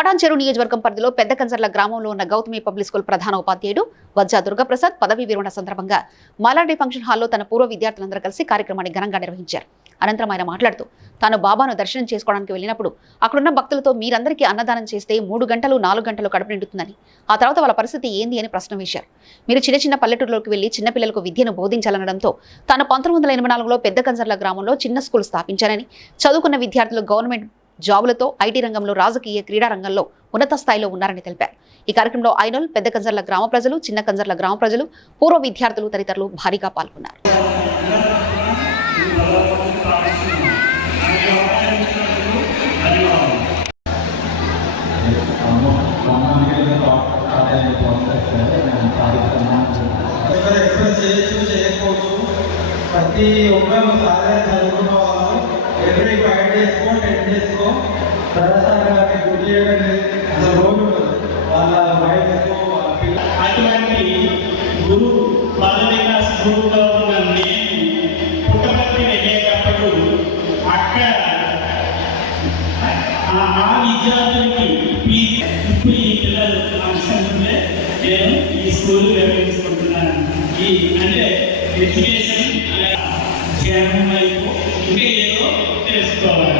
పటాన్చెరు నియోజకవర్గం పరిధిలో పెద్ద కంచర్ల గ్రామంలో ఉన్న గౌతమి పబ్లిక్ స్కూల్ ప్రధాన ఉపాధ్యాయుడు వజ్జా దుర్గాప్రసాద్ పదవీ విరమణ సందర్భంగా మాలాడే ఫంక్షన్ హాల్లో తన పూర్వ విద్యార్థులందరూ కలిసి కార్యక్రమాన్ని ఘనంగా నిర్వహించారు. అనంతరం ఆయన మాట్లాడుతూ తాను బాబాను దర్శనం చేసుకోవడానికి వెళ్ళినప్పుడు అక్కడున్న భక్తులతో మీరందరికీ అన్నదానం చేస్తే మూడు గంటలు నాలుగు గంటలు కడుపు నిండుతుందని ఆ తర్వాత వాళ్ళ పరిస్థితి ఏంది అని ప్రశ్న వేశారు. మీరు చిన్న చిన్న పల్లెటూరులోకి వెళ్ళి చిన్నపిల్లలకు విద్యను బోధించాలనడంతో తాను పంతొమ్మిది వందల ఎనభై నాలుగులో పెద్ద కంచర్ల గ్రామంలో చిన్న స్కూల్ స్థాపించానని చదువుకున్న విద్యార్థులు గవర్నమెంట్ జాబులతో ఐటీ రంగంలో రాజకీయ క్రీడా రంగంలో ఉన్నత స్థాయిలో ఉన్నారని తెలిపారు. ఈ కార్యక్రమంలో ఐనోల్ పెద్ద కంజర్ల గ్రామ ప్రజలు చిన్న కంజర్ల గ్రామ ప్రజలు పూర్వ విద్యార్థులు తదితరులు భారీగా పాల్గొన్నారు. ప్రతి ఒక్కరు సాధారణ చదువుకున్న సరసారి గారిని గుర్తు చేయడం అసలు రోజు వాళ్ళ వైఫ్కో వాళ్ళ గురు ప్రాథమిక ఉన్న నేను పుట్టపర్తి వెళ్ళేటప్పుడు అక్కడ ఆ విద్యార్థులకి ఇప్పుడు ఈ పిల్లలు అంశం ఉంటే నేను ఈ స్కూల్ నిర్వహించుకుంటున్నాను ఈ అంటే ఎడ్యుకేషన్ వైపు ఇంకా ఏదో తెలుసుకోవాలి.